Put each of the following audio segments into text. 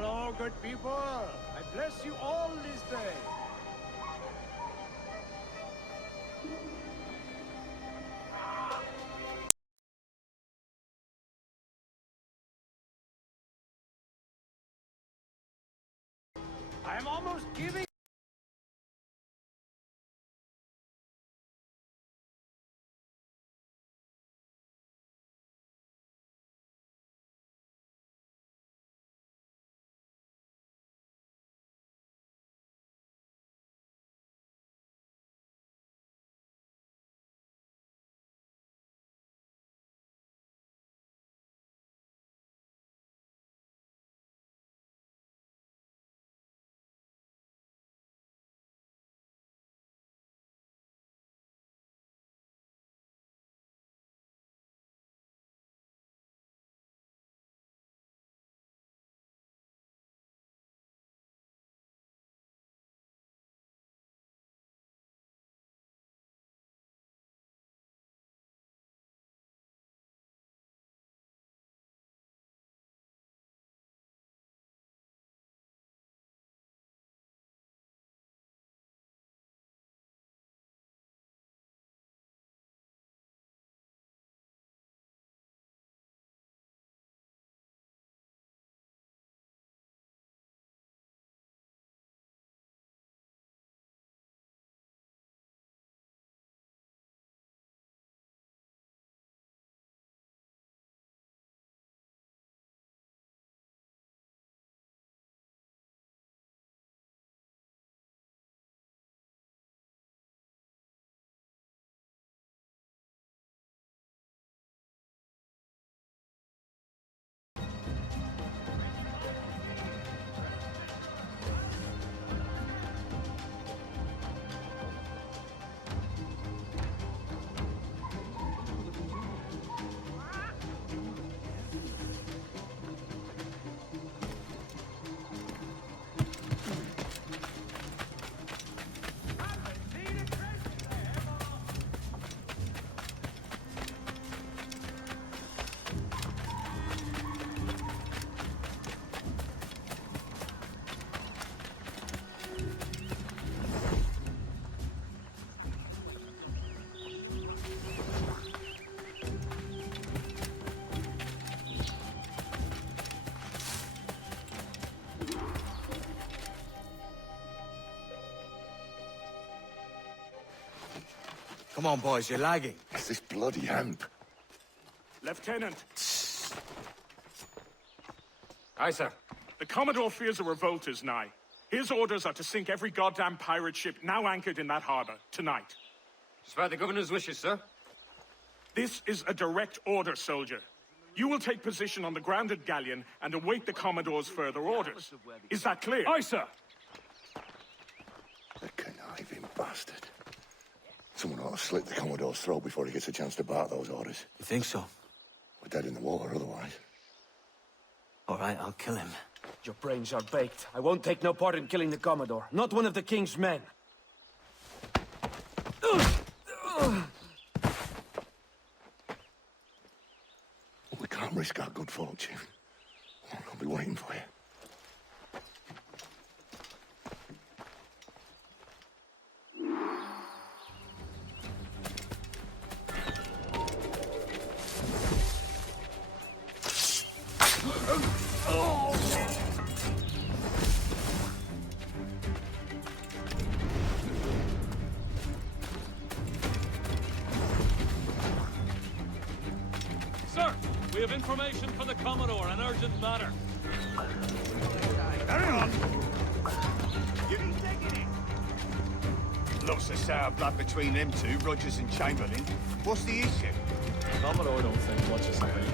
Hello, good people. I bless you all this day. I am almost giving. Come on, boys, you're lagging. It's this bloody hemp. Lieutenant. Aye, sir. The Commodore fears a revolt is nigh. His orders are to sink every goddamn pirate ship now anchored in that harbor, tonight. It's by the governor's wishes, sir. This is a direct order, soldier. You will take position on the grounded galleon and await the Commodore's further orders. Is that clear? Aye, sir. The conniving bastard. Someone ought to slit the Commodore's throat before he gets a chance to bark those orders. You think so? We're dead in the water otherwise. All right, I'll kill him. Your brains are baked. I won't take no part in killing the Commodore. Not one of the King's men. We can't risk our good fortune. I'll be waiting for you. Sir, we have information from the Commodore, an urgent matter. Hurry on! You need taking it! Lots of sour blood between them two, Rogers and Chamberlain. What's the issue? Commodore don't think much is happening.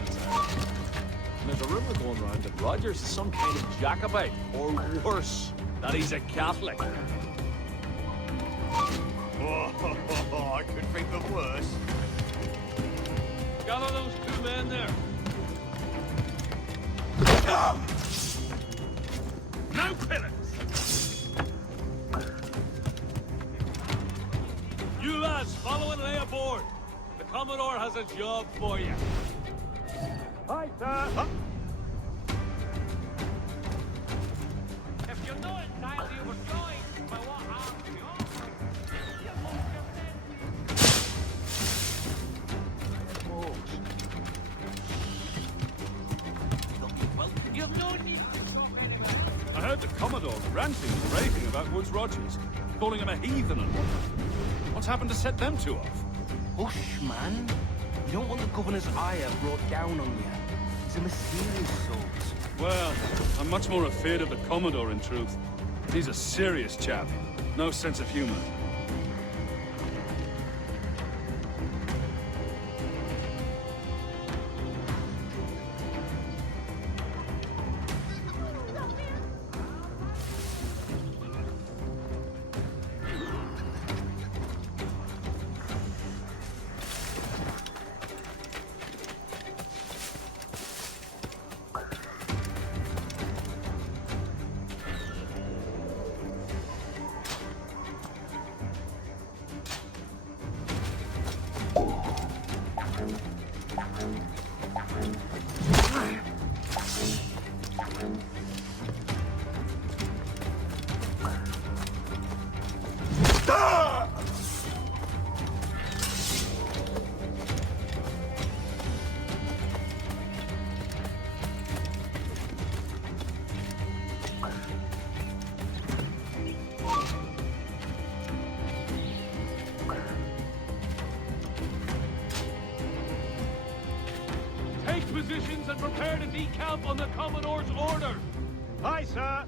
And there's a rumor going around that Rogers is some kind of Jacobite, or worse, that he's a Catholic. Oh, I could think of worse. Gather those two men there. No pillars! You lads, follow and lay aboard. The Commodore has a job for you. Hi, sir! I heard the Commodore ranting and raving about Woods Rogers, calling him a heathen and whatnot. What's happened to set them two off? Hush, man. You don't want the governor's ire brought down on you. He's a mysterious sort. Well, I'm much more afraid of the Commodore, in truth. He's a serious chap. No sense of humor. Take positions and prepare to decamp on the Commodore's order. Aye, sir.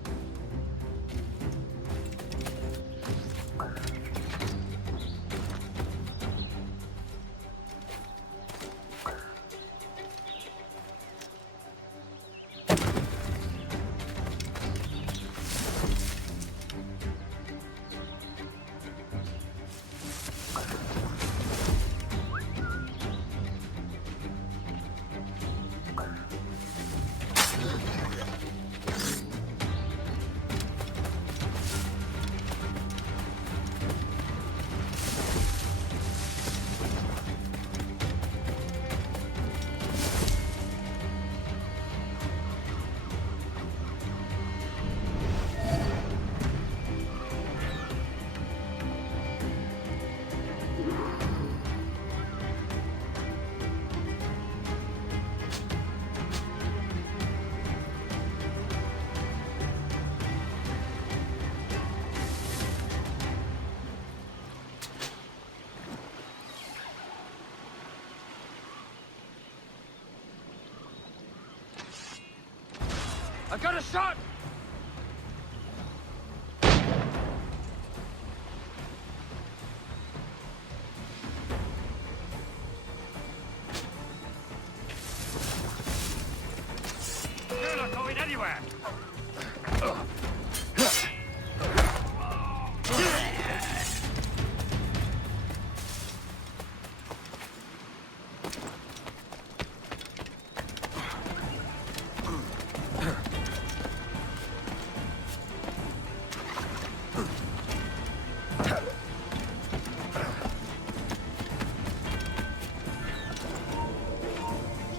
I got a shot! You're not going anywhere!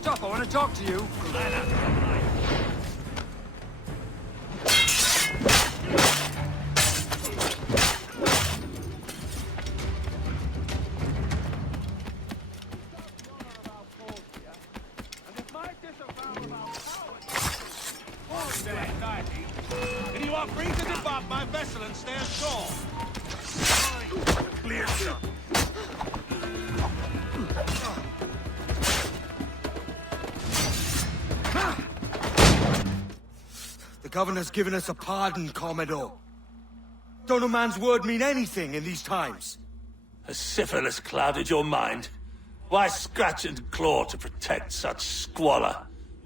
Stop, I want to talk to you. And you are free to depart my vessel and stay ashore. Clear shot. The governor's given us a pardon, Commodore. Don't a man's word mean anything in these times? Has syphilis clouded your mind? Why scratch and claw to protect such squalor?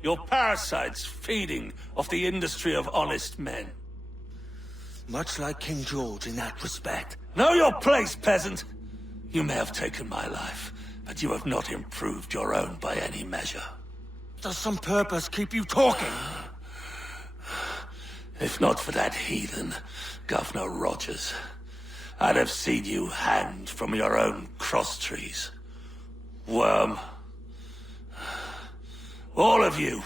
Your parasites feeding off the industry of honest men. Much like King George in that respect. Know your place, peasant! You may have taken my life, but you have not improved your own by any measure. Does some purpose keep you talking? If not for that heathen, Governor Rogers, I'd have seen you hanged from your own cross-trees. Worm. All of you.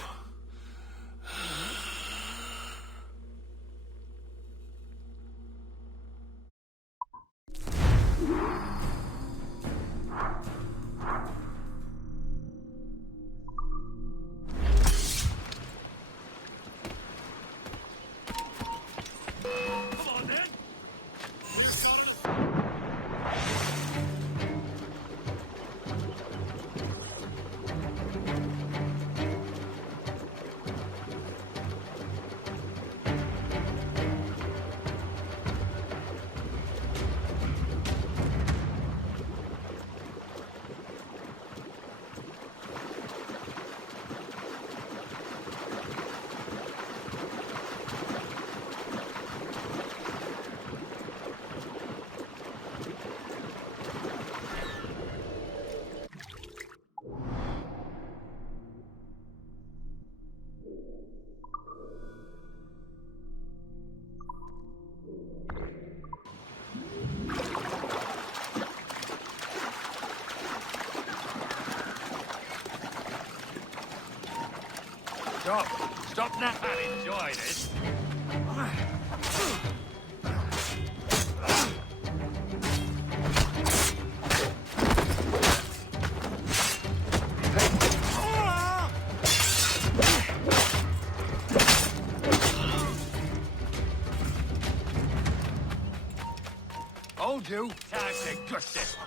Stop that and enjoy this. Hold you. Time to gush it.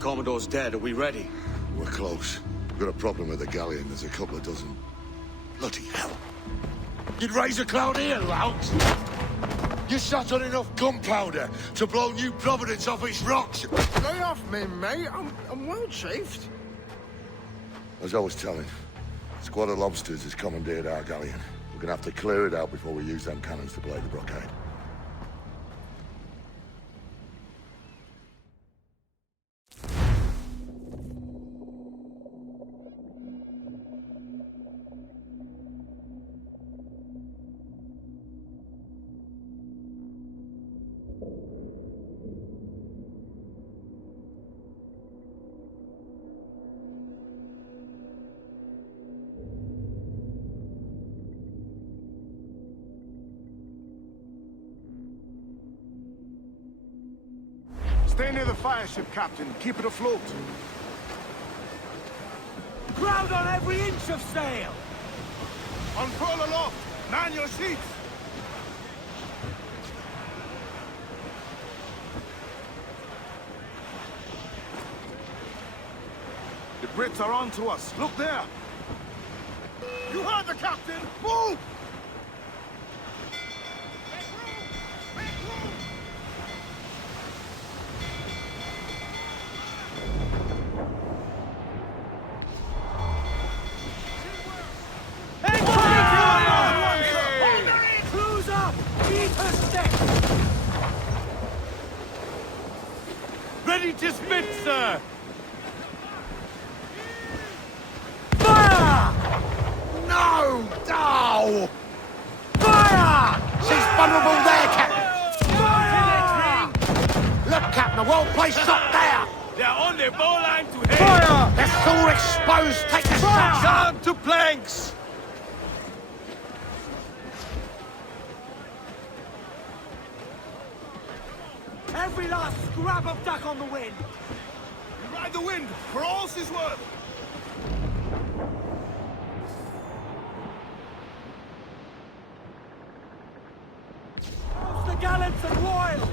Commodore's dead. Are we ready? We're close. We've got a problem with the galleon. There's a couple of dozen. Bloody hell. You'd raise a cloud here, lout! You sat on enough gunpowder to blow New Providence off its rocks! Lay off me, mate. I'm well chafed. As I was telling, a squad of lobsters has commandeered our galleon. We're gonna have to clear it out before we use them cannons to blow the blockade. Stay near the fire ship, Captain. Keep it afloat. Crowd on every inch of sail! Unfurl aloft. Man your seats. The Brits are on to us. Look there. You heard the captain. Move! Ready to spit, sir! Fire! No! Oh! Fire! She's vulnerable there, Captain. Fire! Look, Captain, the whole place shot there. They're on the bowline to head. Fire! They're all exposed. Take the shots. Down to planks! Every last scrap of duck on the wind! Ride the wind, for all she's worth. How's the gallants and royals?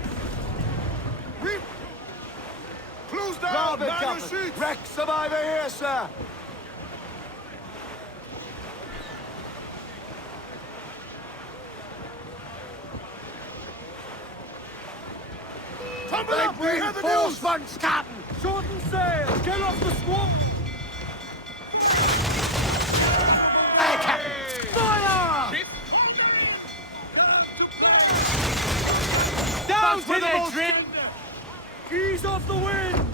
Close down, man your seats. Wreck survivor here, sir! Tumble up, we hear the news. Reinforcements, Captain! Shorten sail! Get off the squawk! There, Captain. Fire! Down to the trim! Ease off the wind!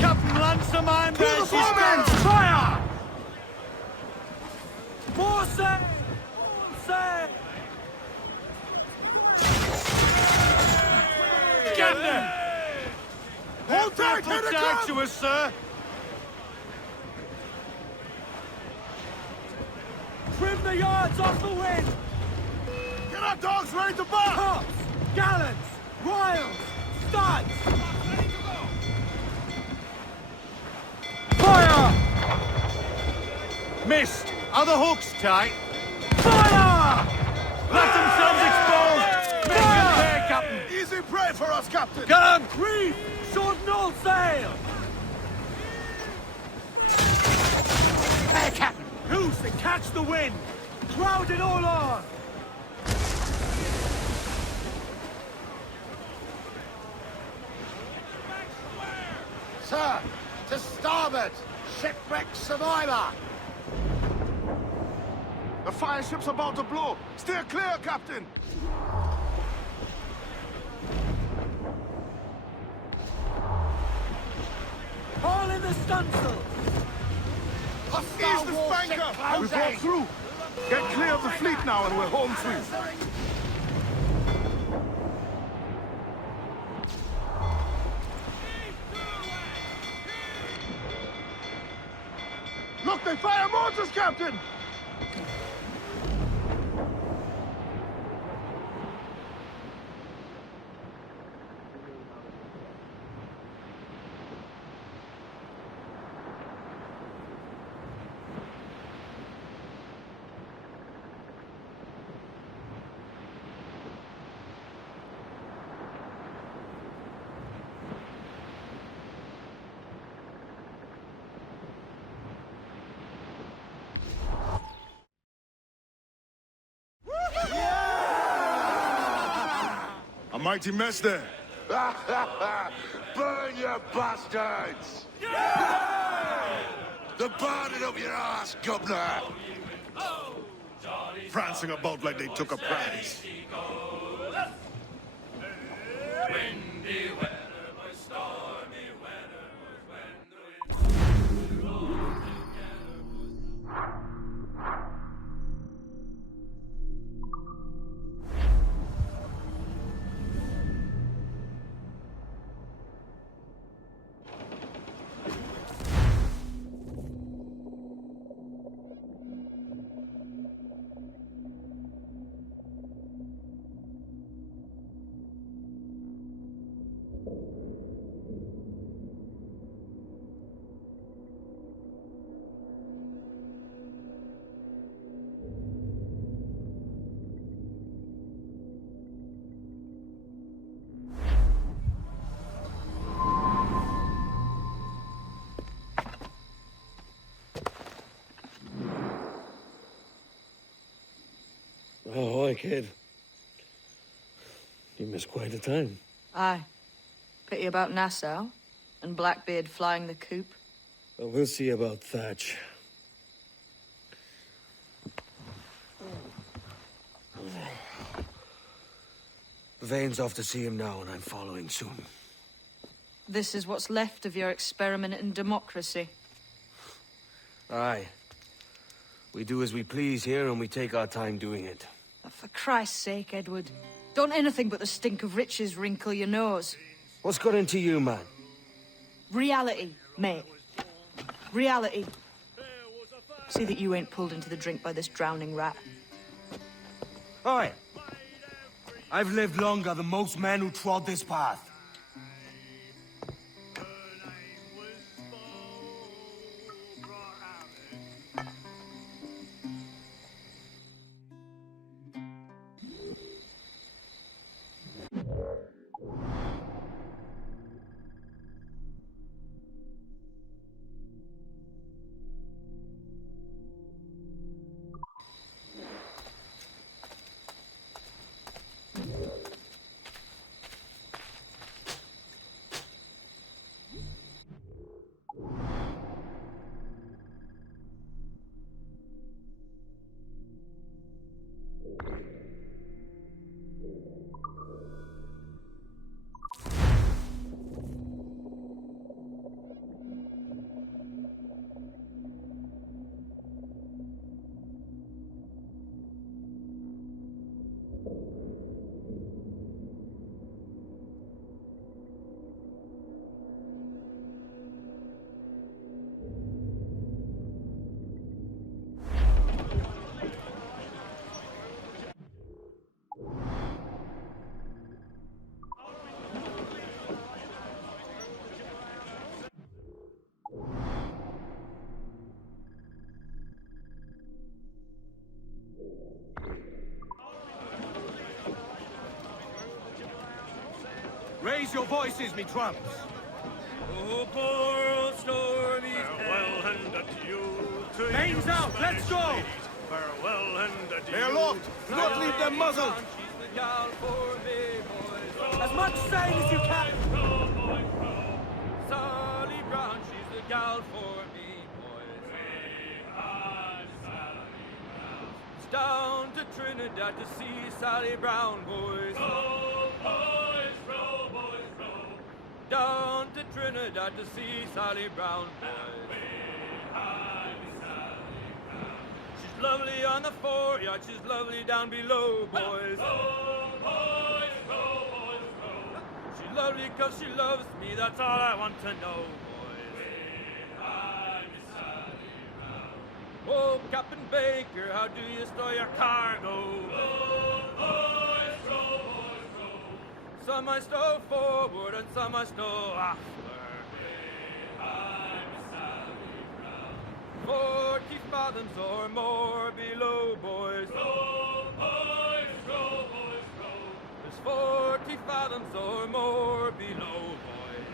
Captain Lancer, man! To the foremast! Fire! More sail! All sail! Get them! Hold tight, here they come! to us, sir! Trim the yards off the wind! Get our dogs ready to bark! Tops! Gallants! Royals! Studs! Fire! Missed! Are the hooks tight? Fire! Left themselves exposed! Make it there, Captain! Easy prey for us, Captain! Gun! Reef! Shorten all sail! Hey, Captain! Loose and catch the wind! Crowd it all on! Sir, to starboard! Shipwreck survivor! The fire ship's about to blow! Steer clear, Captain! All in the stunsail! Ease the spanker! We broke through! Get clear of the fleet now and we're home free! Look, they fire mortars, Captain! A mighty mess there. Burn, you bastards! They're burning up your ass, governor! Prancing about like they took a prize. Ahoy, kid. You missed quite a time. Aye. Pity about Nassau, and Blackbeard flying the coop. Well, we'll see about Thatch. Vane's off to see him now, and I'm following soon. This is what's left of your experiment in democracy. Aye. We do as we please here, and we take our time doing it. For Christ's sake, Edward. Don't anything but the stink of riches wrinkle your nose. What's got into you, man? Reality, mate. Reality. See that you ain't pulled into the drink by this drowning rat. Aye. I've lived longer than most men who trod this path. Raise your voices, me tramps! Oh, poor old stormy farewell and adieu to Names you, out, let's go! Spanish ladies. Farewell and adieu. They're locked. Do not leave them muzzled. As much sail as you can! Sally Brown, she's the gal for me, boys. It's down to Trinidad to see Sally Brown, boys. Row, boys, row, boys, row. Down to Trinidad to see Sally Brown, boys. She's lovely on the foreyard, she's lovely down below, boys. Row, boys, row, boys, row. She's lovely 'cause she loves me, that's all I want to know, boys. Oh, Captain Baker, how do you store your cargo? Row, boys, row, boys, row. Some I stow forward and some I stow after. 40 fathoms or more below, boys. Row, boys, row, boys, row. There's 40 fathoms or more below, boys.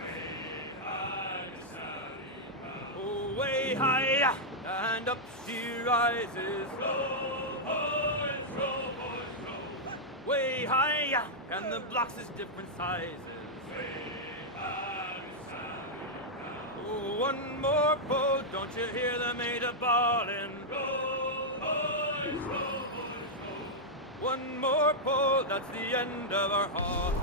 Oh, way high, and up she rises. Row, boys, row, boys, row. Way high, and the blocks is different sizes. Oh, one more pull, don't you hear the mate a bawling? Row, boys, row, boys, row. One more pull, that's the end of our hauling.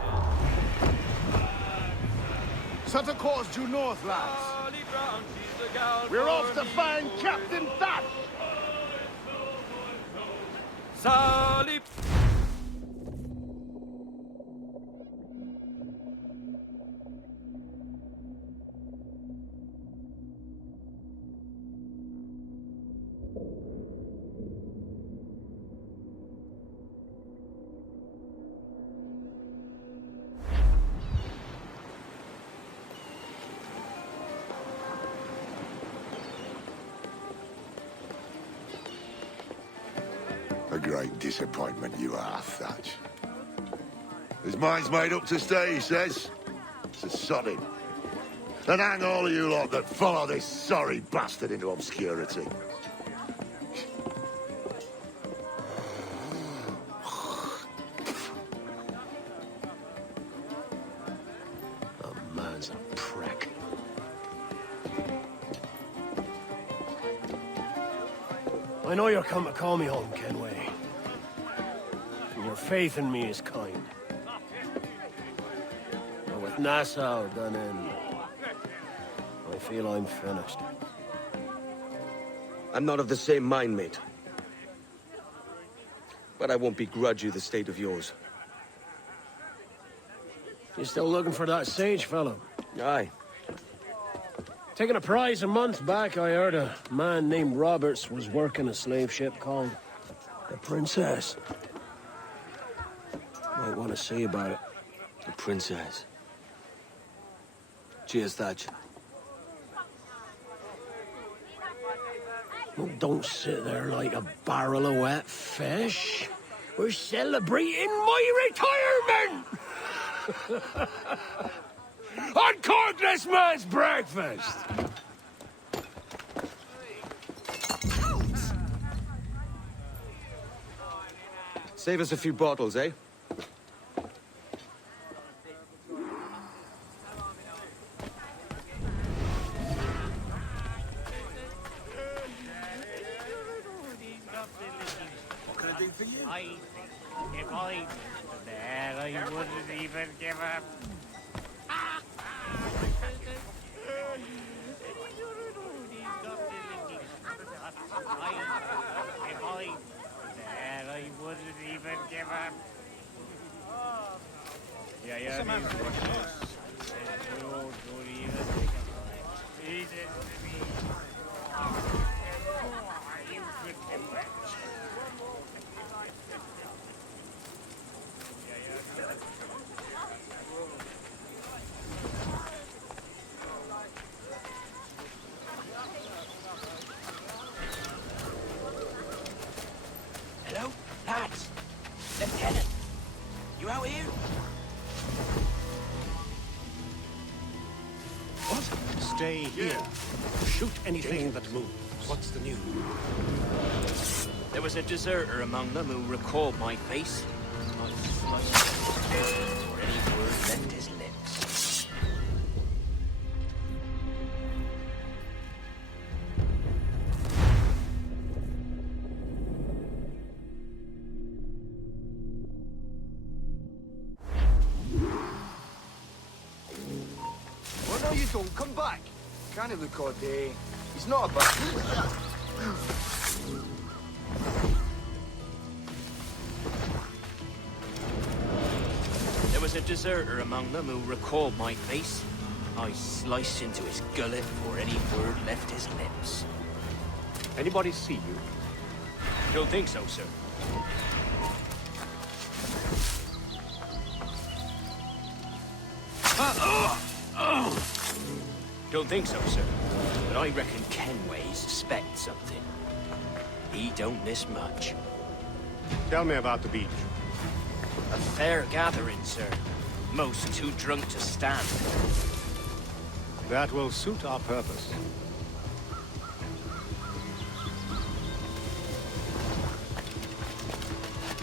Set a course due north, lads. Sally Brown, she's the gal We're for off to me, find boys. Captain Thatch. Sally... A great disappointment you are, Thatch. His mind's made up to stay, he says. It's a sodding. And hang all of you lot that follow this sorry bastard into obscurity. The man's a prick. I know you're come to call me home, Kenway. And your faith in me is kind. But with Nassau done in, I feel I'm finished. I'm not of the same mind, mate. But I won't begrudge you the state of yours. You still looking for that sage fellow? Aye. Taking a prize a month back, I heard a man named Roberts was working a slave ship called the Princess. Might want to see about it. The Princess. Cheers, Thatch. Oh, don't sit there like a barrel of wet fish. We're celebrating my retirement! Uncork this man's breakfast! Save us a few bottles, eh? What can I do for you? If I there, I wouldn't even give up. If I there, I wouldn't even give up. Yeah, these rushes. We won't even think about it. Easy to me. You could do it. Hello? Lads! Lieutenant! You out here? Stay here. Shoot anything that moves. What's the news? There was a deserter among them who recalled my face. Or any word left his lips. Well, no, you don't. Come back. Can't have look all day. He's not a bad... There was a deserter among them who recalled my face. I sliced into his gullet before any word left his lips. Anybody see you? Don't think so, sir. Don't think so, sir. But I reckon Kenway suspects something. He don't miss much. Tell me about the beach. A fair gathering, sir. Most too drunk to stand. That will suit our purpose.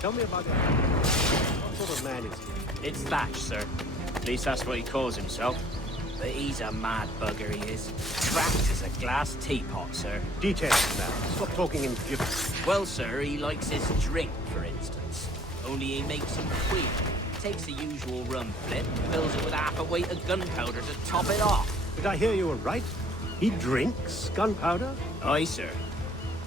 Tell me about it. What sort of man is he? It's Thatch, sir. At least that's what he calls himself. But he's a mad bugger, he is. Trapped as a glass teapot, sir. Details now. Stop talking in gibberish. Well, sir, he likes his drink, for instance. Only he makes him queer. Takes the usual rum flip and fills it with half a weight of gunpowder to top it off. Did I hear you were right? He drinks gunpowder? Aye, sir.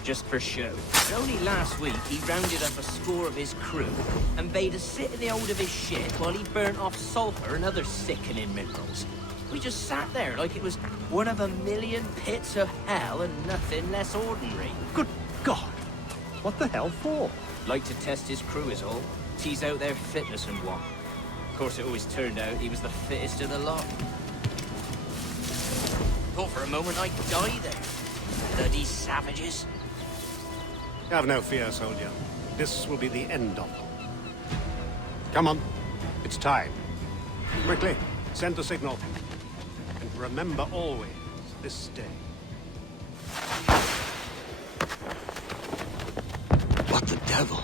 Just for show. But only last week, he rounded up a score of his crew and bade us sit in the hold of his ship while he burnt off sulfur and other sickening minerals. We just sat there like it was one of a million pits of hell and nothing less ordinary. Good God! What the hell for? Like to test his crew is all. Tease out their fitness and what. Of course, it always turned out he was the fittest of the lot. Thought for a moment I'd die there. Bloody savages. Have no fear, soldier. This will be the end of them. Come on. It's time. Quickly, send the signal. And remember always this day. What the devil?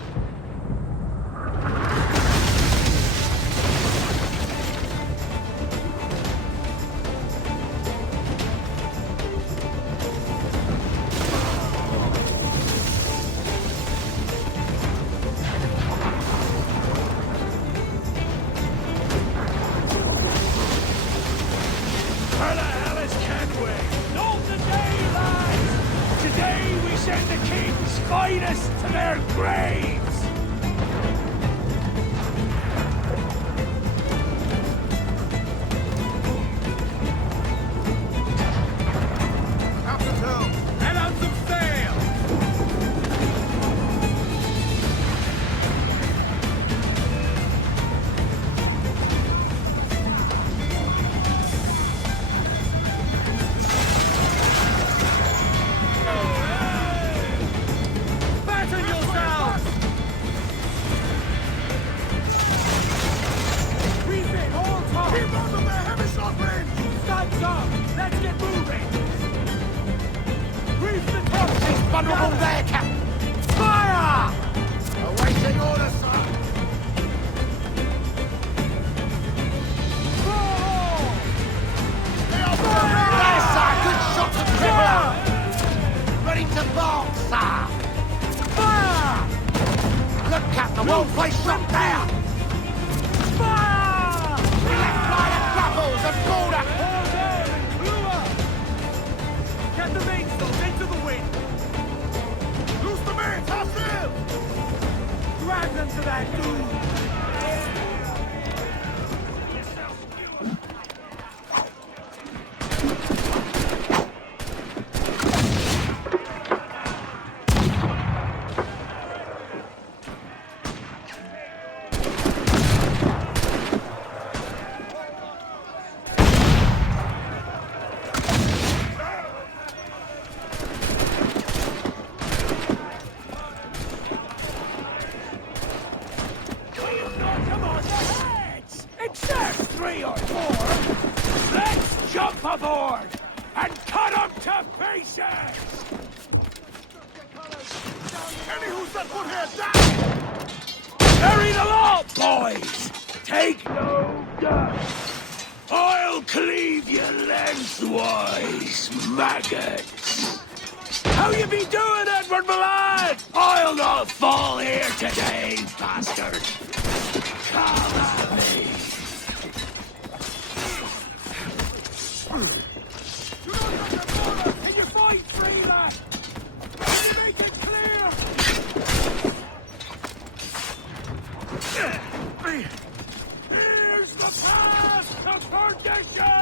Where the hell is Kenway? Not today, lads! Today we send the king's finest to their graves! Captain Hill, Head out some sail! Fasten yourselves! Refit, all time! keep on the heavy shot range! Stands up! Let's get moving! Reef the top! He's vulnerable there, Captain! Fire! Awaiting orders, sir! They are firing! There, sir! Good shot to cripple out! Ready to bolt, sir! Fire! Good, Captain! Well placed shot there! Fire! Left line of grapples and border! All down and clue up! Get the mainsails into the wind! Loose the mains! Half sail! Drag them to that dude! Come on, the heads! Except 3 or 4! Let's jump aboard! faces! Any who set foot here, down! Bury them all, boys! Take no guts! I'll cleave you lengthwise, maggots! How you be doing, Edward, my lad? I'll not fall here today, bastard! Come at me! You don't have the border! Can you fight free, lad? Can you make it clear? Here's the path to perdition!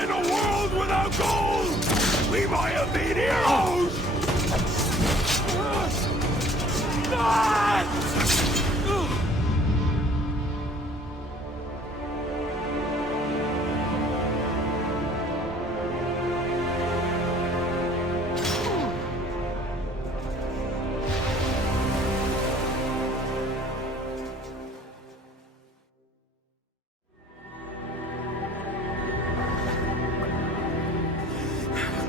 In a world without gold, we might have been heroes!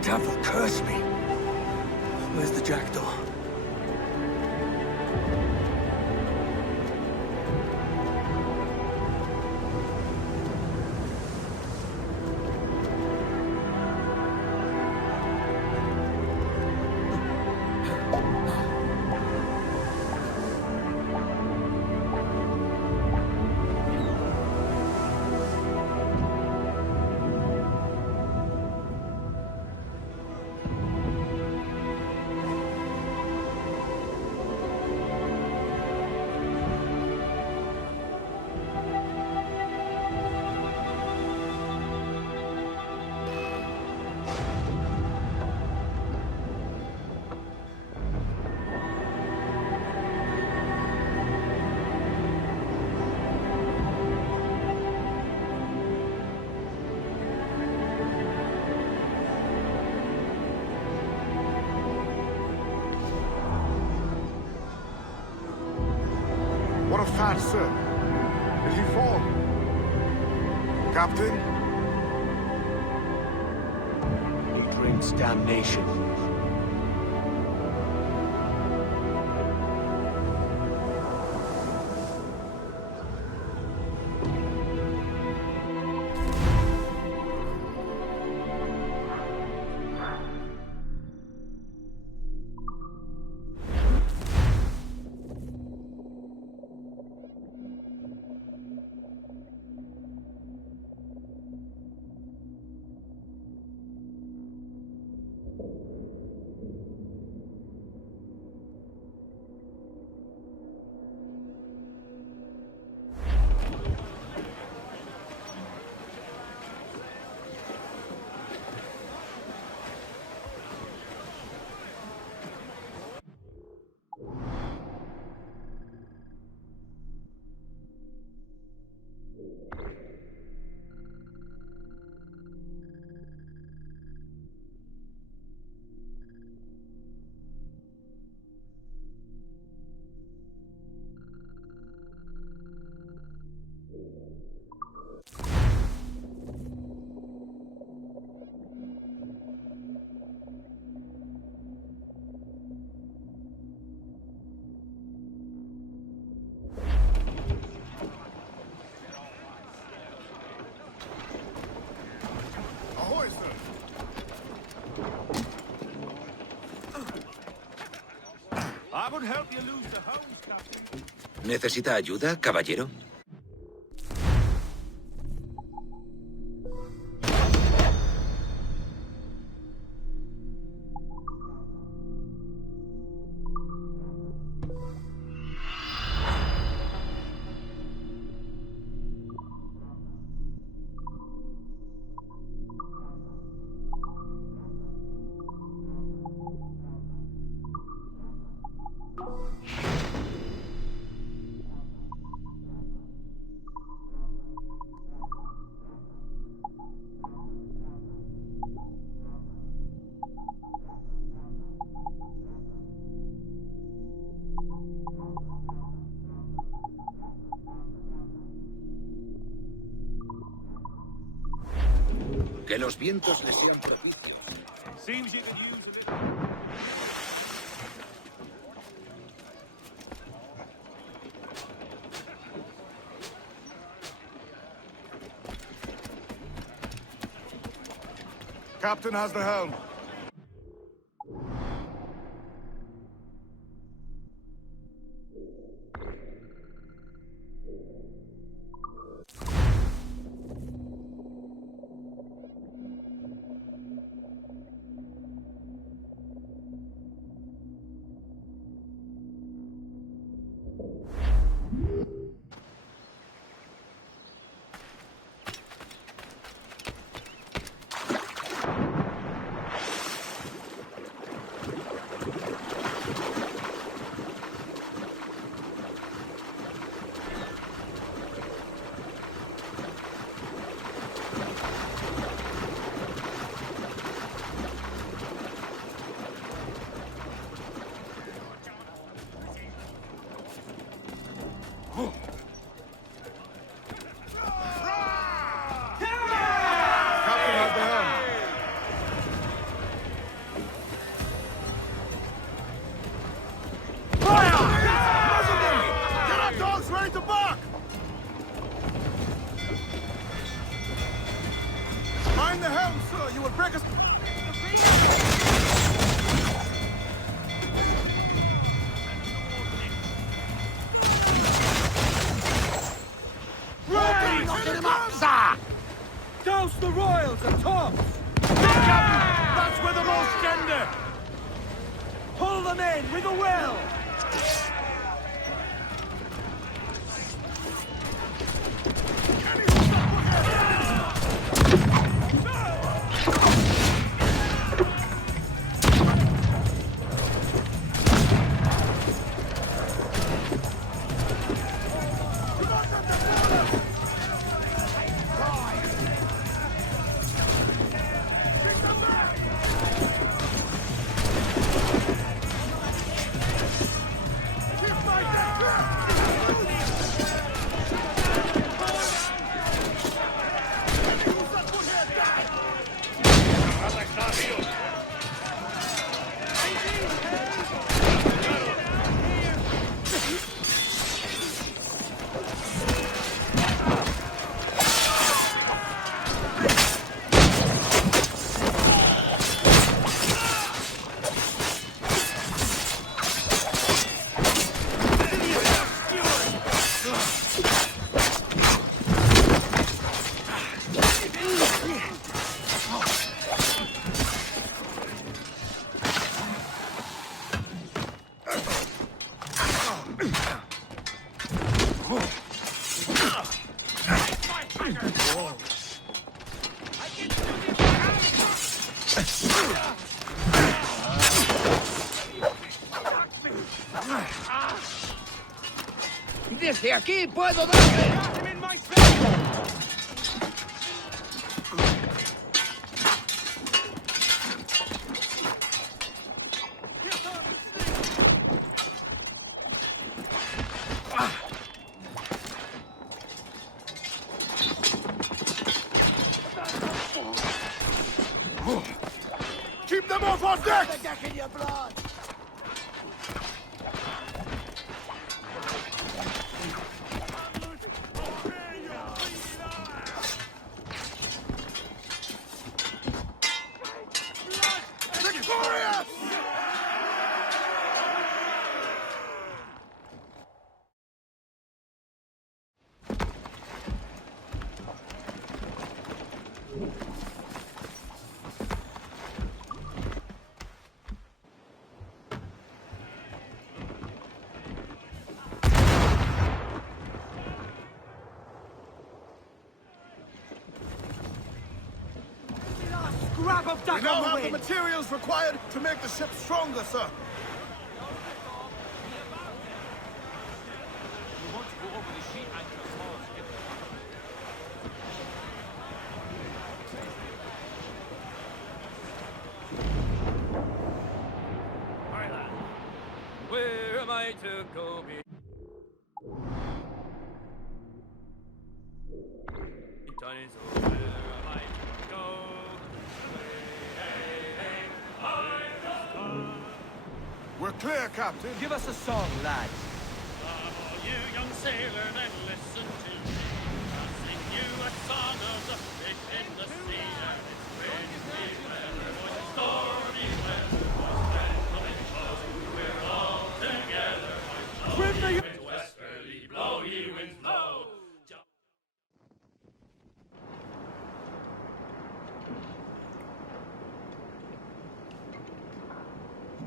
Devil curse me. Where's the jackdaw? What of Fat, sir? Did he fall? Captain? He drinks damnation. would help you lose the hounds, Captain. ¿Necesita ayuda, caballero? Que los vientos les sean propicios. Seems you could use a little... Captain has the helm. Mind the helm, sir! You will break us... Douse the royals and tops! That's where the most gender! Pull them in with a will! Desde aquí puedo darle. Keep them off our deck! We now have the materials required to make the ship stronger, sir. We want to go over the sheet anchors hall to get Alright, lad. Where am I to go? Where am I to go? We're clear, Captain. Give us a song, lads. Come all you young sailormen, listen to me. I'll sing you a song of the fish in the sea. And it's windy weather, boys, it's stormy weather, boys, friends coming close. We're all together, boys. Blow ye winds westerly, blow ye winds blow.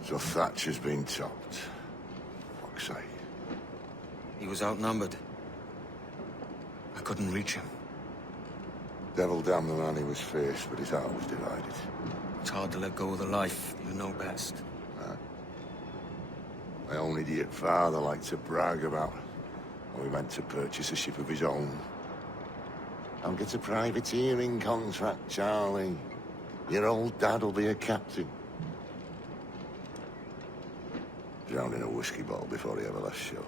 So Thatcher's been topped. Fuck's sake. He was outnumbered. I couldn't reach him. Devil damn the man, he was fierce, but his heart was divided. It's hard to let go of the life you know best. My own idiot father liked to brag about when we went to purchase a ship of his own. I'll get a privateering contract, Charlie. Your old dad'll be a captain. Drowned in a whiskey bottle before he ever left shore.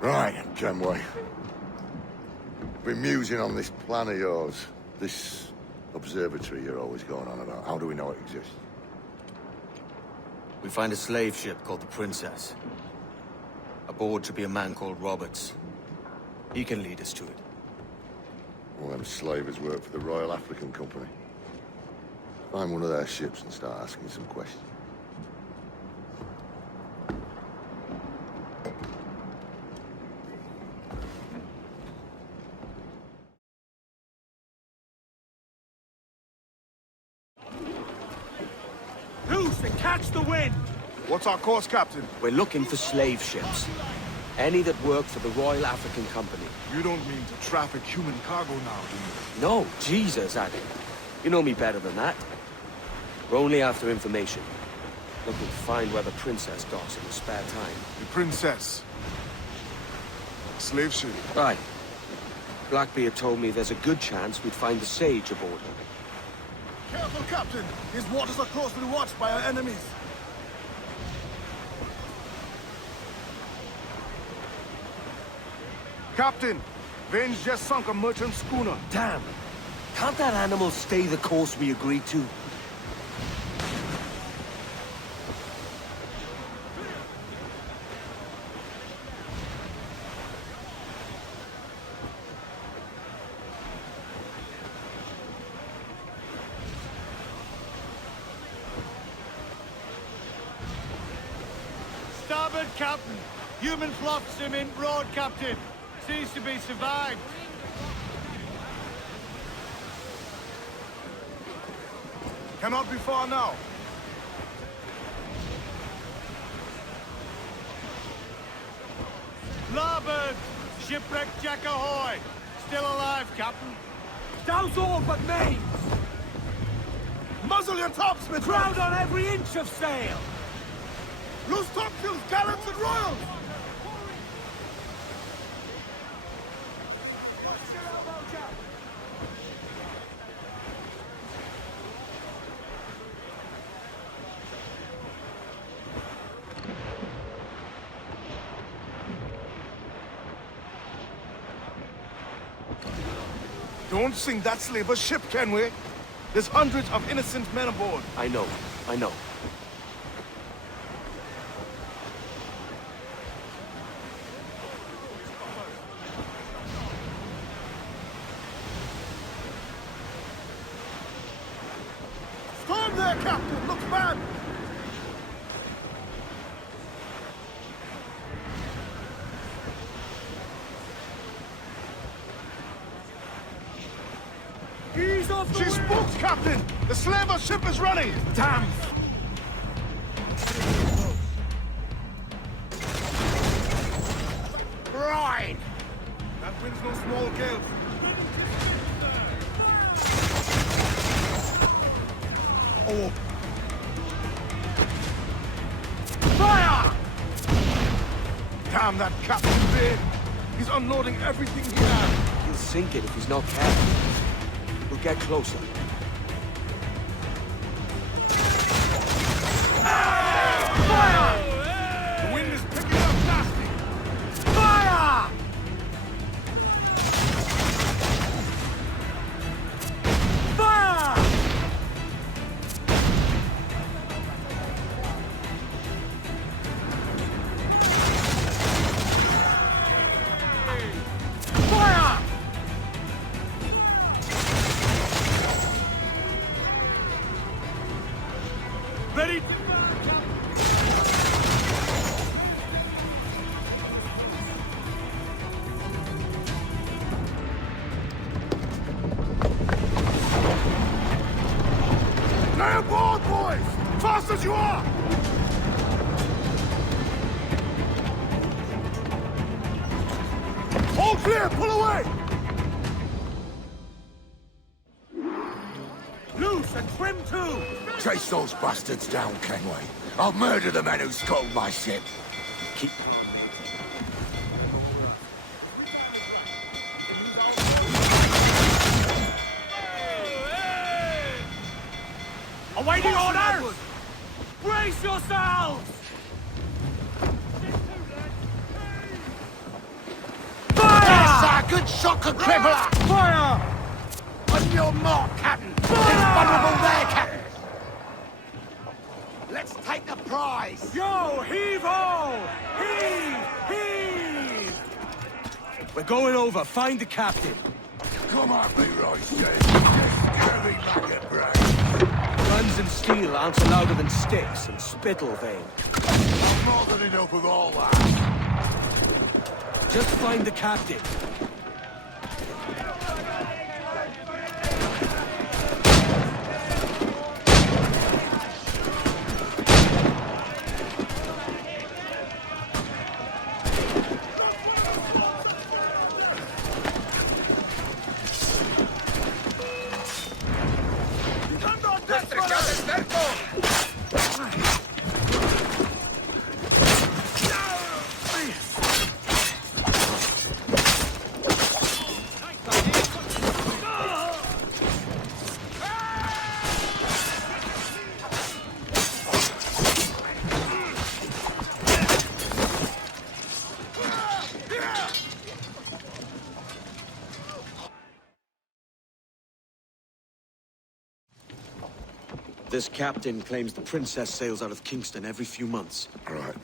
Right, Kenway. Been musing on this plan of yours. This observatory you're always going on about. How do we know it exists? We find a slave ship called the Princess. Aboard should be a man called Roberts. He can lead us to it. All them slavers work for the Royal African Company. Find one of their ships and start asking some questions. Loose and catch the wind! What's our course, Captain? We're looking for slave ships. Any that work for the Royal African Company. You don't mean to traffic human cargo now, do you? No, Jesus, Addy. You know me better than that. We're only after information. Looking to find where the Princess docks in her spare time. The Princess. Slave ship. Right. Blackbeard told me there's a good chance we'd find the Sage aboard her. Careful, Captain! His waters are closely watched by our enemies. Captain, Vane's just sunk a merchant schooner. Damn! Can't that animal stay the course we agreed to? Starboard, Captain. Human flotsam in broad, Captain. Seems to be survived. Cannot be far now. Larboard! Shipwrecked Jack ahoy! Still alive, Captain. Douse all but mains! Muzzle your topsmith! Crowd on every inch of sail! Loose topsails, gallants and royals! What's your elbow, Jack? Don't sink that slaver's ship, can we? There's hundreds of innocent men aboard. I know. Storm there, Captain! Looks bad! Ease off the She wind! spooks, Captain! The slaver's ship is running! Damn! Right! That wind's no small gale. Oh, Fire! Damn that Captain Vane! He's unloading everything he has. he'll sink it if he's not careful. We'll get closer. The wind is picking up nasty. Fire! Fire! Fire! Ready? Lay aboard, boys! Fast as you are! All clear, pull away! Loose and trim too! Chase those bastards down, Kenway. I'll murder the men who scuttled my ship. Keep... Awaiting orders! Brace yourselves! Fire! Yes, sir! Good shock and crippler! Fire! On your mark, Captain! Invulnerable there, Captain! Let's take the prize! Yo, heave-ho! Heave! We're going over. Find the captain. Come at me, Royce, James. Scurvy maggot brain. Guns and steel aren't louder than sticks and spittle, Vane. I'm more than enough of all that. Just find the captain. This captain claims the princess sails out of Kingston every few months. Right.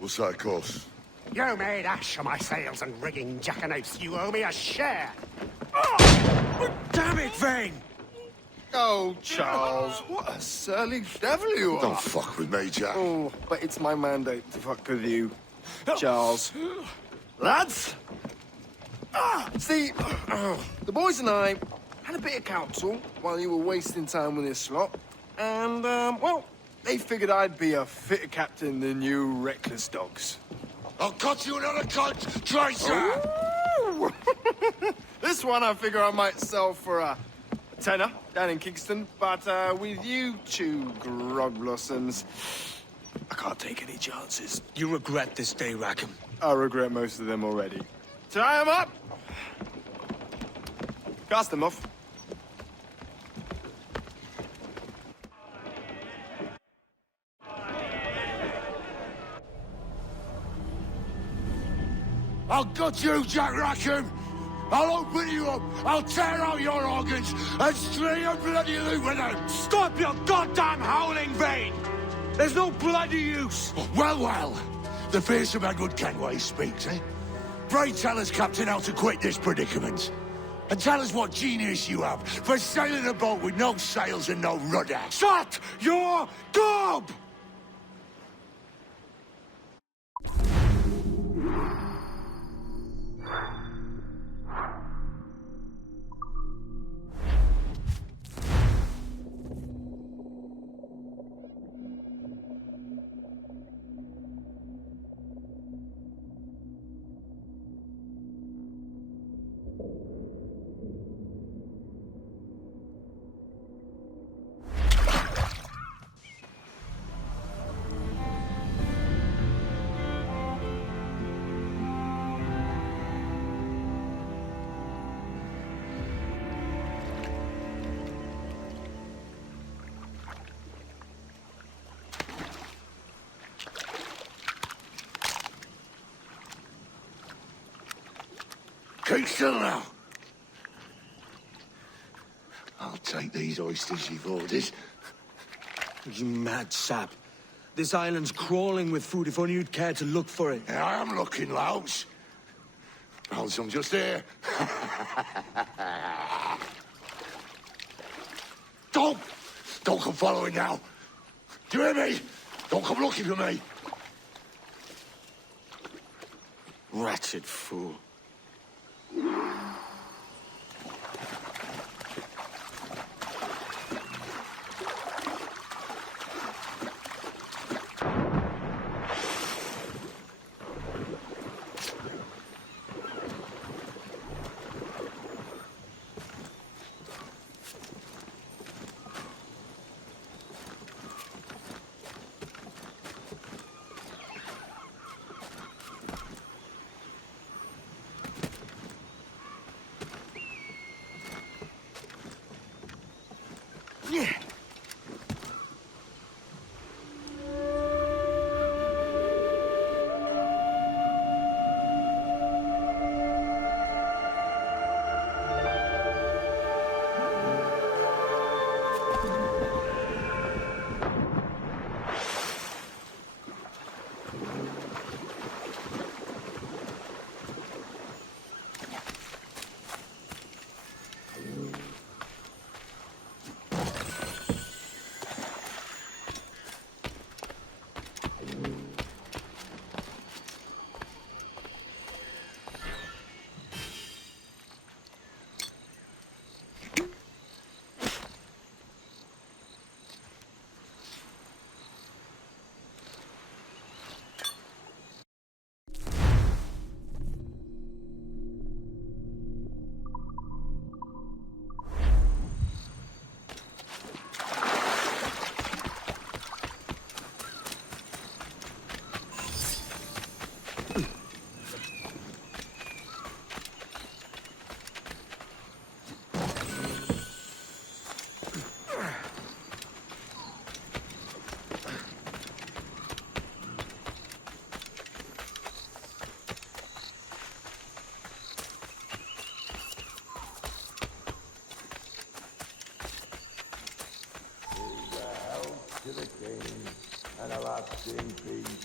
We'll set a course. You made ash of my sails and rigging, jackanapes. You owe me a share. Damn it, Vane! Oh, Charles, what a surly devil you are. Don't fuck with me, Jack. Oh, but it's my mandate to fuck with you, Charles. Lads! See, the boys and I had a bit of counsel while you were wasting time with this lot. And, well, they figured I'd be a fitter captain than you reckless dogs. I'll cut you another cunt, Tracer! Ooh. This one I figure I might sell for a tenner down in Kingston, but with you two grog blossoms, I can't take any chances. You regret this day, Rackham. I regret most of them already. Tie 'em up! Cast them off. I'll gut you, Jack Rackham! I'll open you up, I'll tear out your organs, and string your bloody loot with them! Stop your goddamn howling, Vane! There's no bloody use! Well, well, the fearsome Edward Kenway speaks, eh? Pray tell us, Captain, how to quit this predicament. And tell us what genius you have for sailing a boat with no sails and no rudder. Shut your gob! Keep still now. I'll take these oysters you've ordered. You mad sap. This island's crawling with food if only you'd care to look for it. Yeah, I am looking, Louts. Found some just here. Don't come following now. Do you hear me? Don't come looking for me. Wretched fool. Yeah. To the king and a lasting peace.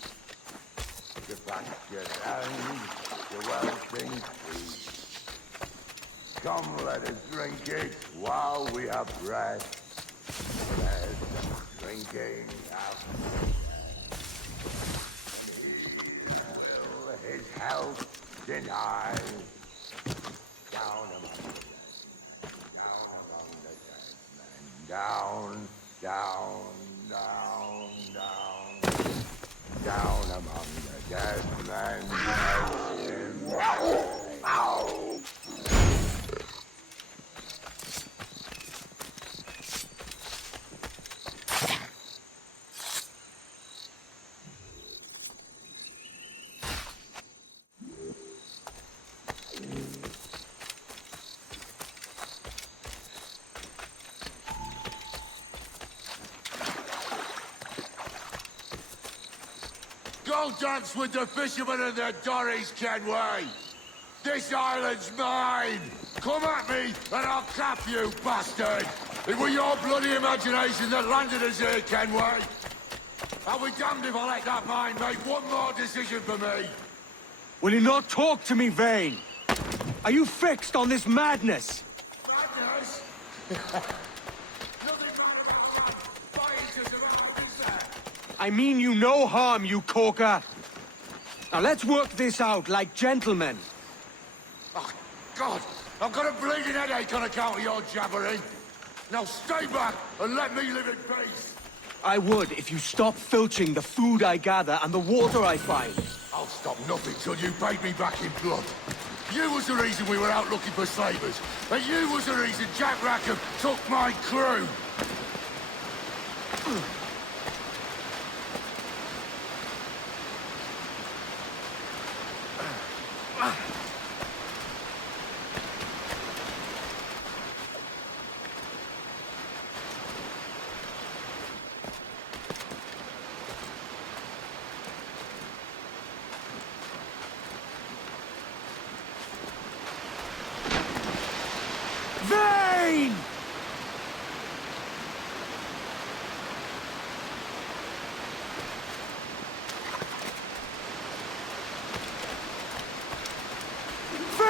The pasture and the welting peace. Come, let us drink it while we have breath. Let us drinking after death. His health deny. Down among the dead, down among the dead men, down, down. Down among the dead men. Ow! Go dance with the fishermen and their dories, Kenway! This island's mine! Come at me, and I'll cap you, bastard! It was your bloody imagination that landed us here, Kenway! I'll be damned if I let that mind make one more decision for me! Will you not talk to me, Vane? Are you fixed on this madness? Madness? Nothing I mean you no harm, you corker. Now let's work this out like gentlemen. Oh, God! I've got a bleeding headache on account of your jabbering. Now stay back and let me live in peace. I would if you stop filching the food I gather and the water I find. I'll stop nothing till you paid me back in blood. You was the reason we were out looking for slavers. And you was the reason Jack Rackham took my crew.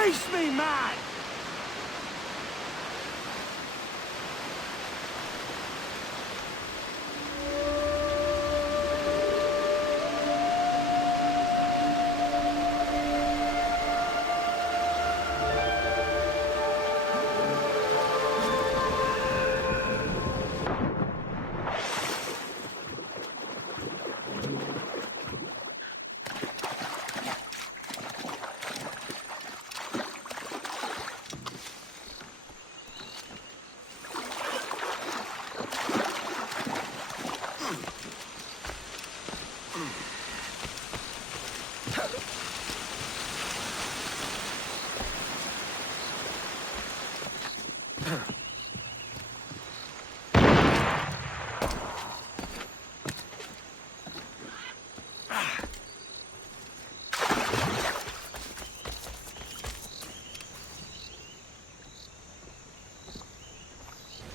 Face me, man!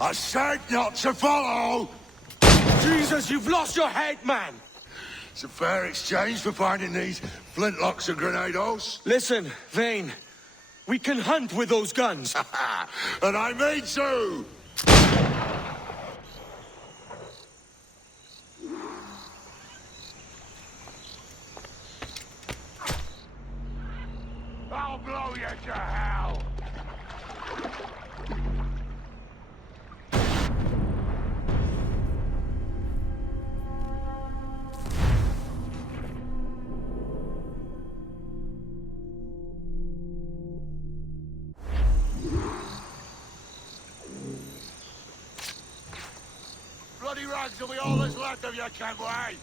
I said not to follow! Jesus, you've lost your head, man! It's a fair exchange for finding these flintlocks and grenados. Listen, Vane. We can hunt with those guns. And I mean to! I'll blow you to hell! Bloody rags will be all that's left of you, Kenway!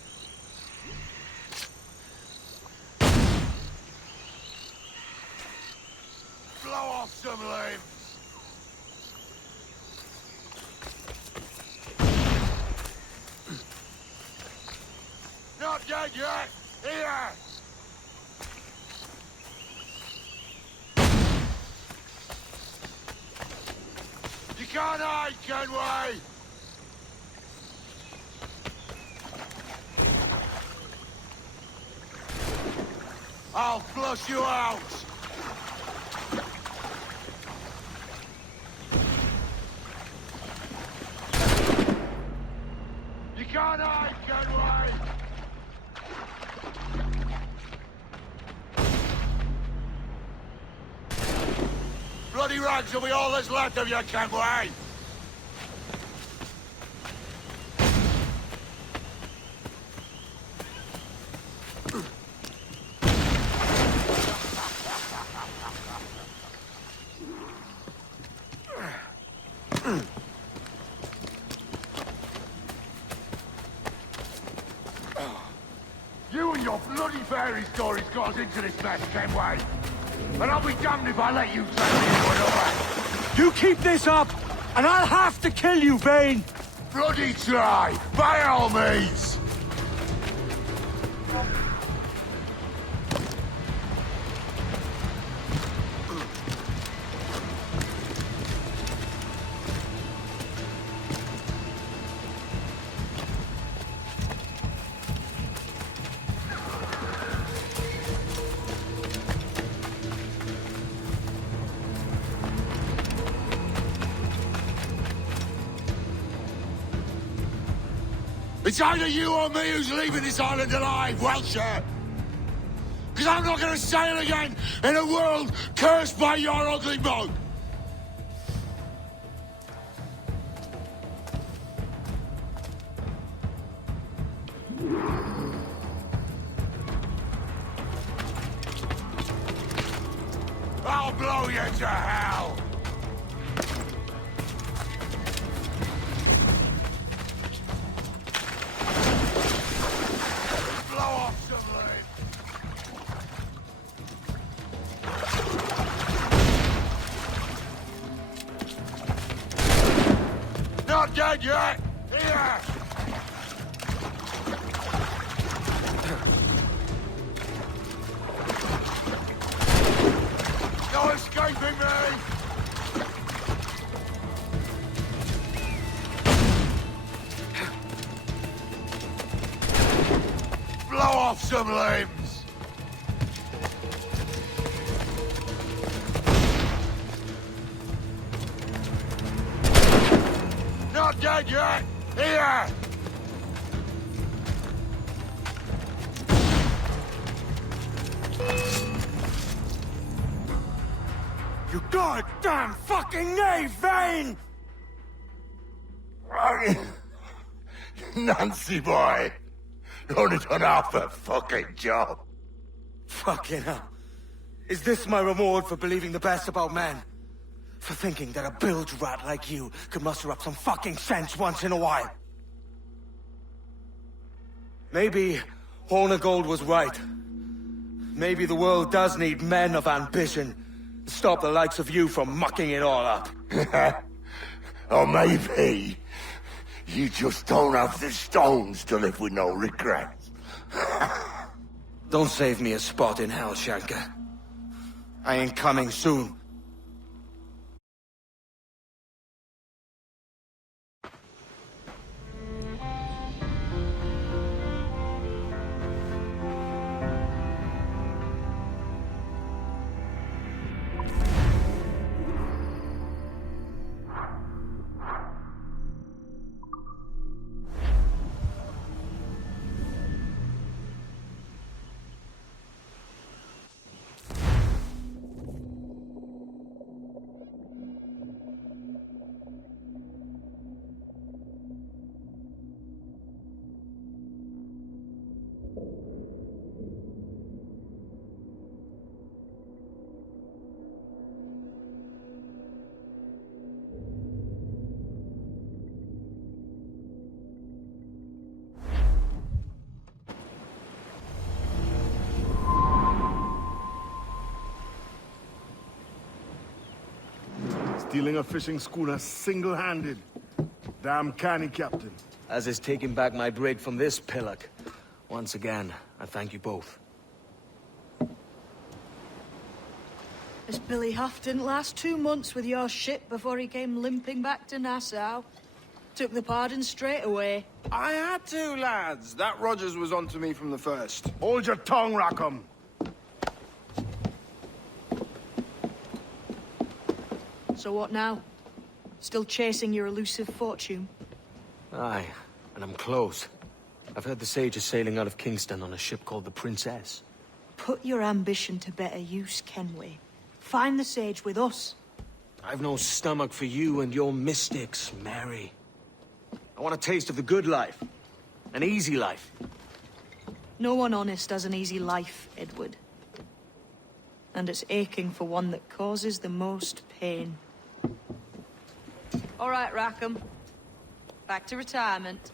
Blow off some limbs! Not dead yet! Here! You can't hide, Kenway! I'll flush you out! You can't hide, Kenway! Bloody rags will be all that's left of you, Kenway! You and your bloody fairy stories got us into this mess, Kenway. And I'll be damned if I let you drag me into another. You keep this up, and I'll have to kill you, Vane! Bloody try, by all means! It's either you or me who's leaving this island alive, Welcher! Because I'm not going to sail again in a world cursed by your ugly mug! I'll blow you to hell! Not dead yet! Here! No escaping me! Blow off some limbs! inside yet? Here! You goddamn fucking knave, Vane! Nancy boy! You only done half a fucking job. Fucking hell. Is this my reward for believing the best about men? For thinking that a bilge rat like you could muster up some fucking sense once in a while? Maybe Hornigold was right. Maybe the world does need men of ambition to stop the likes of you from mucking it all up. Or maybe you just don't have the stones to live with no regrets. Don't save me a spot in hell, Shanka. I ain't coming soon. Stealing a fishing schooner single-handed. Damn canny, Captain. As is taking back my brig from this pillock. Once again, I thank you both. This Billy Huff didn't last 2 months with your ship before he came limping back to Nassau. Took the pardon straight away. I had to, lads. That Rogers was onto me from the first. Hold your tongue, Rackham. So what now? Still chasing your elusive fortune? Aye, and I'm close. I've heard the Sage is sailing out of Kingston on a ship called the Princess. Put your ambition to better use, Kenway. Find the Sage with us. I've no stomach for you and your mystics, Mary. I want a taste of the good life. An easy life. No one honest has an easy life, Edward. And it's aching for one that causes the most pain. All right, Rackham. Back to retirement.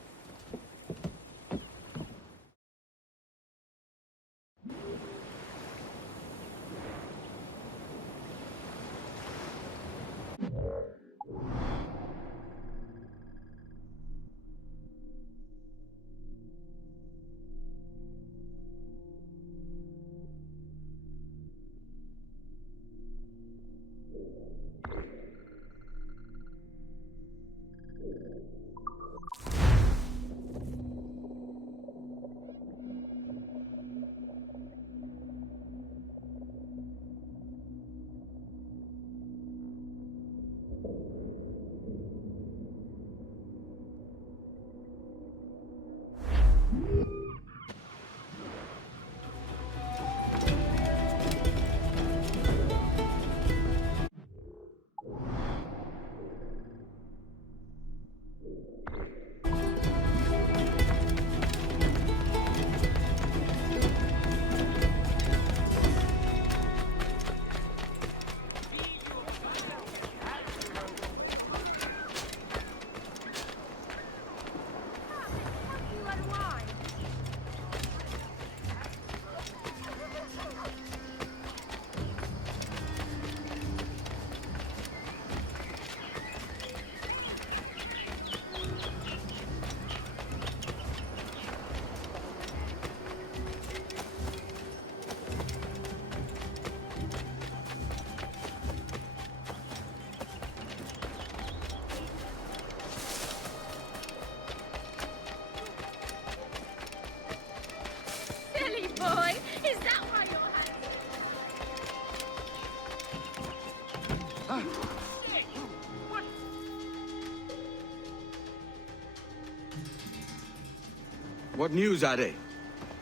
What news are they?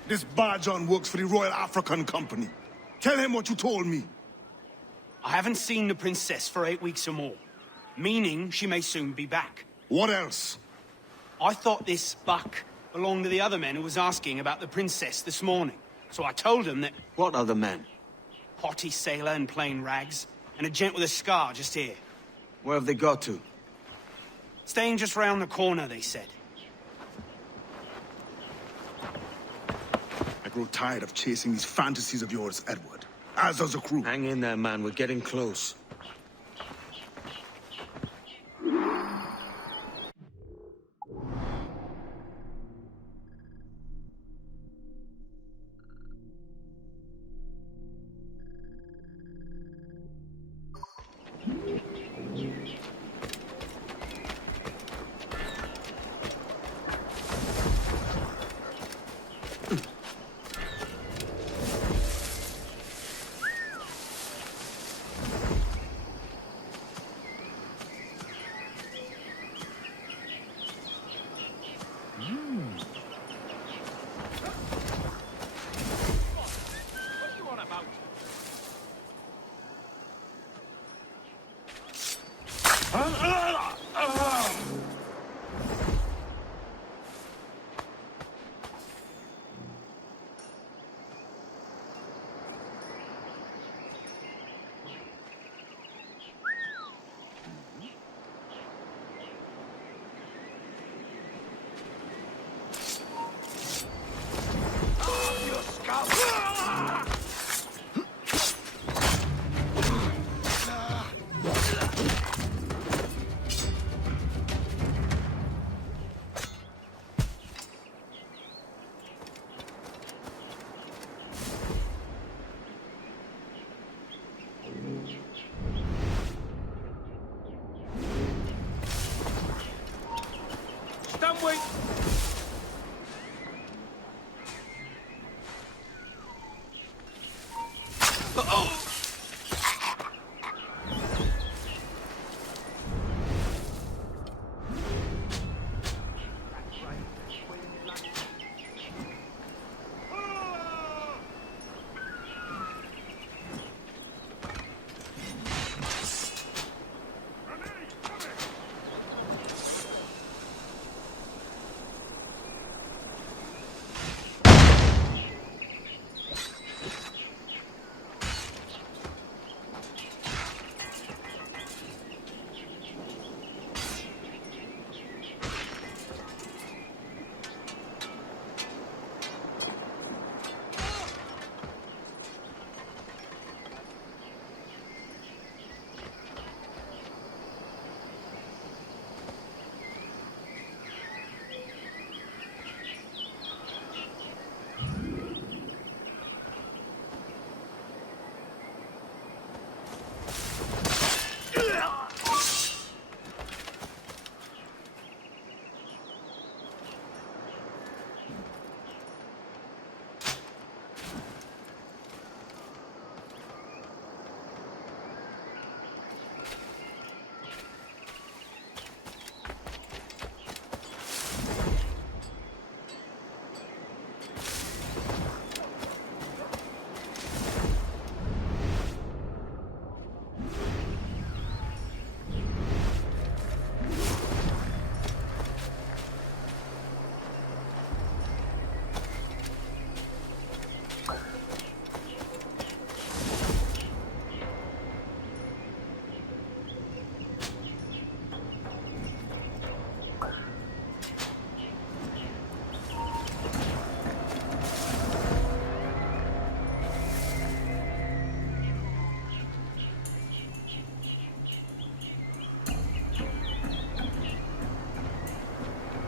This Barjon works for the Royal African Company. Tell him what you told me. I haven't seen the princess for 8 weeks or more, meaning she may soon be back. What else? I thought this buck belonged to the other men who was asking about the princess this morning. So I told him that... What other men? Haughty sailor in plain rags, and a gent with a scar just here. Where have they got to? Staying just round the corner, they said. I grow tired of chasing these fantasies of yours, Edward. As does the crew. Hang in there, man. We're getting close.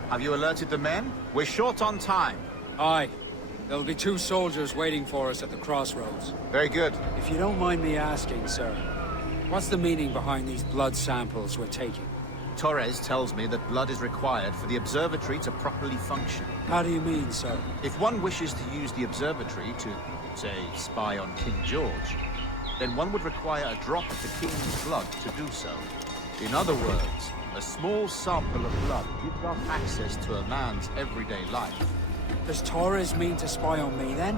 Have you alerted the men? We're short on time. Aye. There'll be 2 soldiers waiting for us at the crossroads. Very good. If you don't mind me asking, sir, what's the meaning behind these blood samples we're taking? Torres tells me that blood is required for the observatory to properly function. How do you mean, sir? If one wishes to use the observatory to, say, spy on King George, then one would require a drop of the king's blood to do so. In other words, a small sample of blood gives us access to a man's everyday life. Does Torres mean to spy on me, then?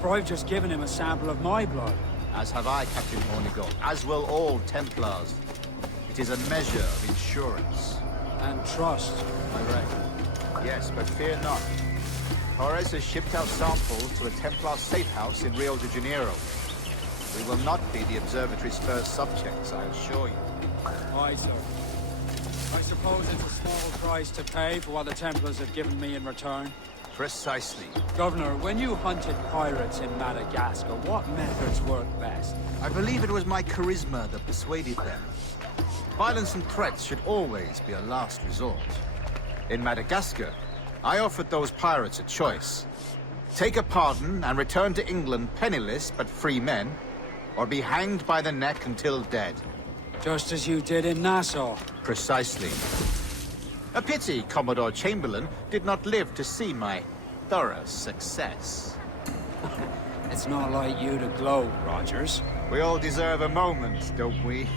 For I've just given him a sample of my blood. As have I, Captain Hornigold, as will all Templars. It is a measure of insurance. And trust, I reckon. Yes, but fear not. Torres has shipped out samples to a Templar safe house in Rio de Janeiro. We will not be the Observatory's first subjects, I assure you. Aye, sir. I suppose it's a small price to pay for what the Templars have given me in return. Precisely. Governor, when you hunted pirates in Madagascar, what methods worked best? I believe it was my charisma that persuaded them. Violence and threats should always be a last resort. In Madagascar, I offered those pirates a choice. Take a pardon and return to England penniless but free men, or be hanged by the neck until dead. Just as you did in Nassau. Precisely. A pity Commodore Chamberlain did not live to see my thorough success. It's not like you to gloat, Rogers. We all deserve a moment, don't we?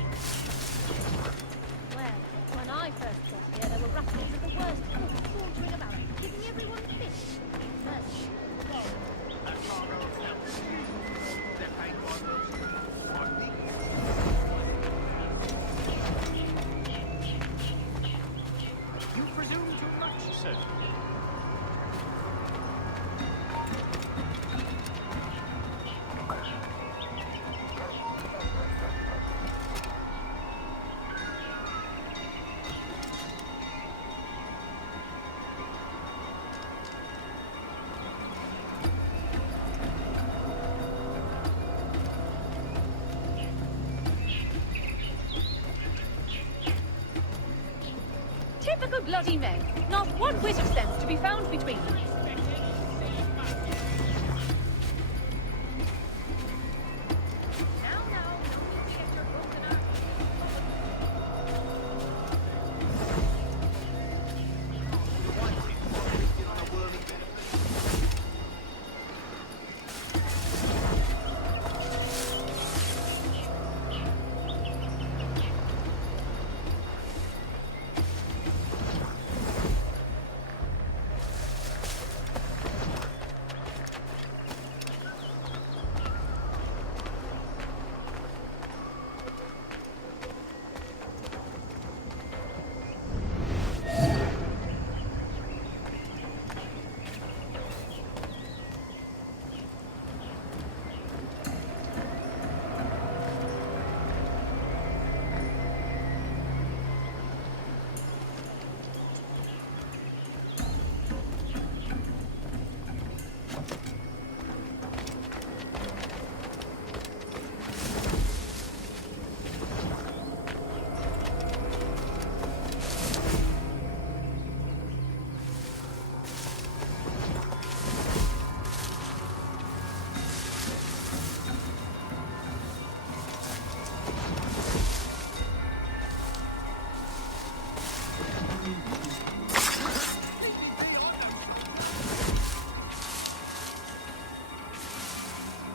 Well, when I first got here, there were ruffians of the worst sort sauntering about, giving everyone fish. You presume too much, sir. Typical bloody men. Not one whit of sense to be found between them.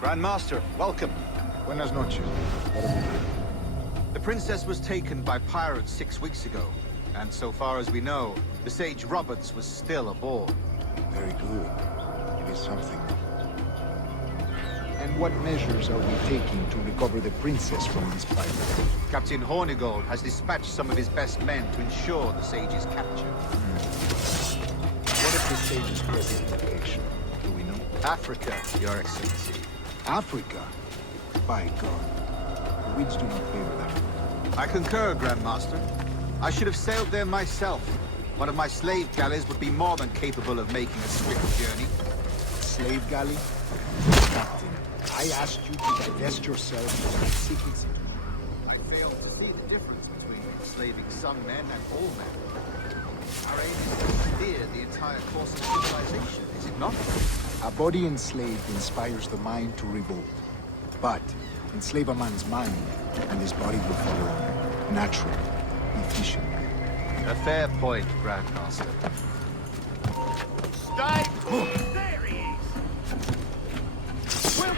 Grand Master, welcome. Buenas noches. What have we done? The princess was taken by pirates 6 weeks ago, and so far as we know, the Sage Roberts was still aboard. Very good. It is something. And what measures are we taking to recover the princess from these pirates? Captain Hornigold has dispatched some of his best men to ensure the Sage's capture. What is the Sage's present location? Do we know? Africa, Your Excellency. Africa? By God. The winds do not favor that. I concur, Grand Master. I should have sailed there myself. One of my slave galleys would be more than capable of making a swift journey. Slave galley? Captain, I asked you to divest yourself of my secrecy. I failed to see the difference between enslaving some men and all men. Our aim is to steer the entire course of civilization, is it not? A body enslaved inspires the mind to revolt. But enslave a man's mind, and his body will follow on. Natural, efficient. A fair point, Grand Master. Stay put! There he is! Well...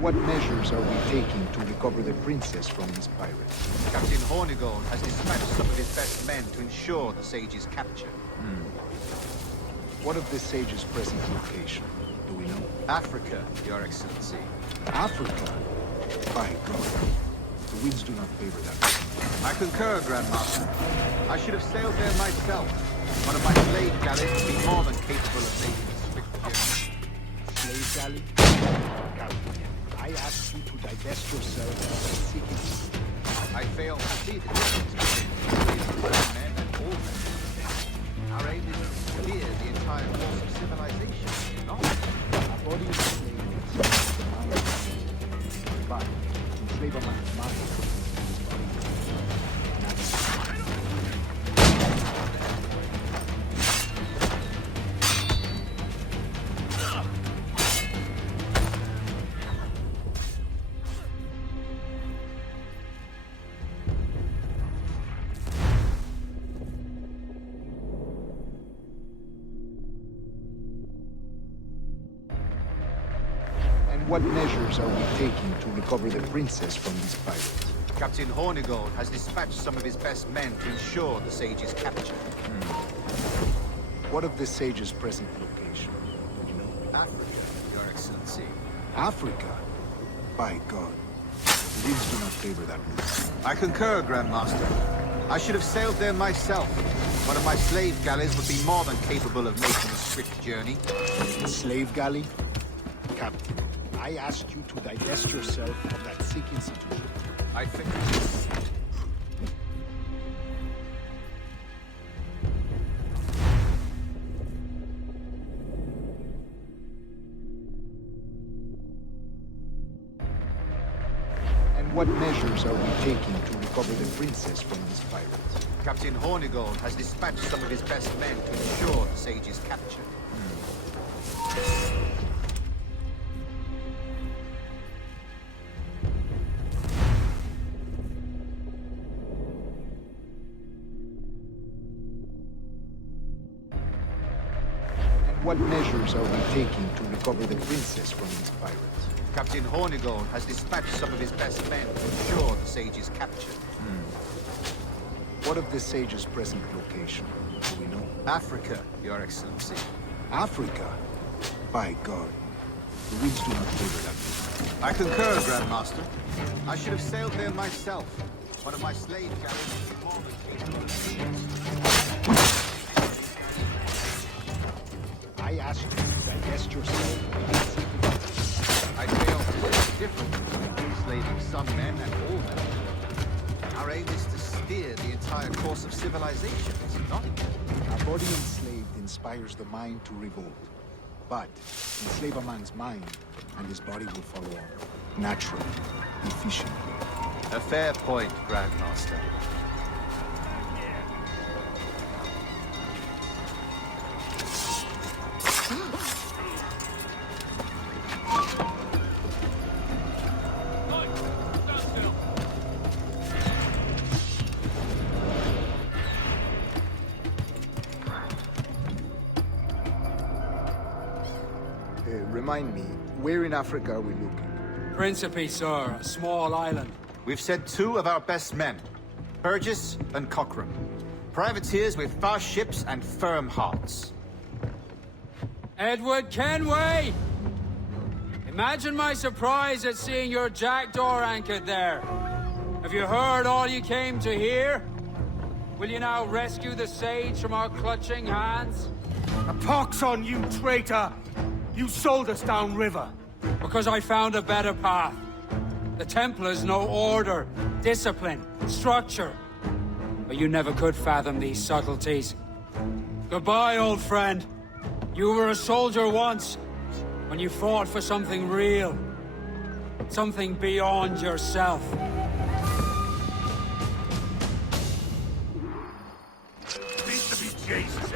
What measures are we taking to recover the princess from these pirates? Captain Hornigold has dispatched some of his best men to ensure the sage's capture. What of the sage's present location? Do we know? Africa, Your Excellency. Africa? By God. The winds do not favor that. I concur, Grandmaster. I should have sailed there myself. One of my slave galleys would be more than capable of making a swift journey. Slave galley? Captain, I asked you to divest yourself of that seeking. I fail to see the difference between men and all men. Our aim is to clear the entire course of civilization, not a body of slave is the mind. But enslave a man's mind, his body What measures are we taking to recover the princess from these pirates? Captain Hornigold has dispatched some of his best men to ensure the sage's capture. What of the sage's present location? Do you know? Africa, Your Excellency. Africa? By God. The winds do not favor that move. I concur, Grandmaster. I should have sailed there myself. One of my slave galleys would be more than capable of making a swift journey. Slave galley? Captain, I asked you to divest yourself of that sick institution. I think... And what measures are we taking to recover the princess from these pirates? Captain Hornigold has dispatched some of his best men to ensure the sage's capture. What measures are we taking to recover the princess from these pirates? Captain Hornigold has dispatched some of his best men to ensure the sage's capture. What of the sage's present location? Do we know? Africa, Your Excellency. Africa? By God. The winds do not favor that move. I concur, Grandmaster. I should have sailed there myself. One of my slave galleys would be more than capable of... I asked you to divest yourself. I fail to see the difference between enslaving some men and all men. Our aim is to steer the entire course of civilization, is it not? A body enslaved inspires the mind to revolt. But enslave a man's mind, and his body will follow on. Naturally, efficiently. A fair point, Grandmaster. Remind me, where in Africa are we looking? Principe, sir, a small island. We've sent 2 of our best men, Burgess and Cochrane. Privateers with fast ships and firm hearts. Edward Kenway! Imagine my surprise at seeing your jackdaw anchored there. Have you heard all you came to hear? Will you now rescue the sage from our clutching hands? A pox on you, traitor! You sold us downriver. Because I found a better path. The Templars know order, discipline, structure. But you never could fathom these subtleties. Goodbye, old friend. You were a soldier once, when you fought for something real. Something beyond yourself. Needs to be Jesus.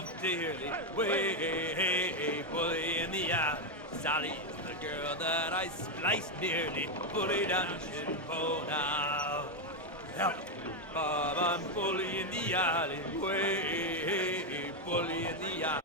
love dearly. Way, bully in the alley. Sally is the girl that I spliced nearly. Bully down Shinpo now. Help! Bob, I'm bully in the alley. Way, bully in the alley.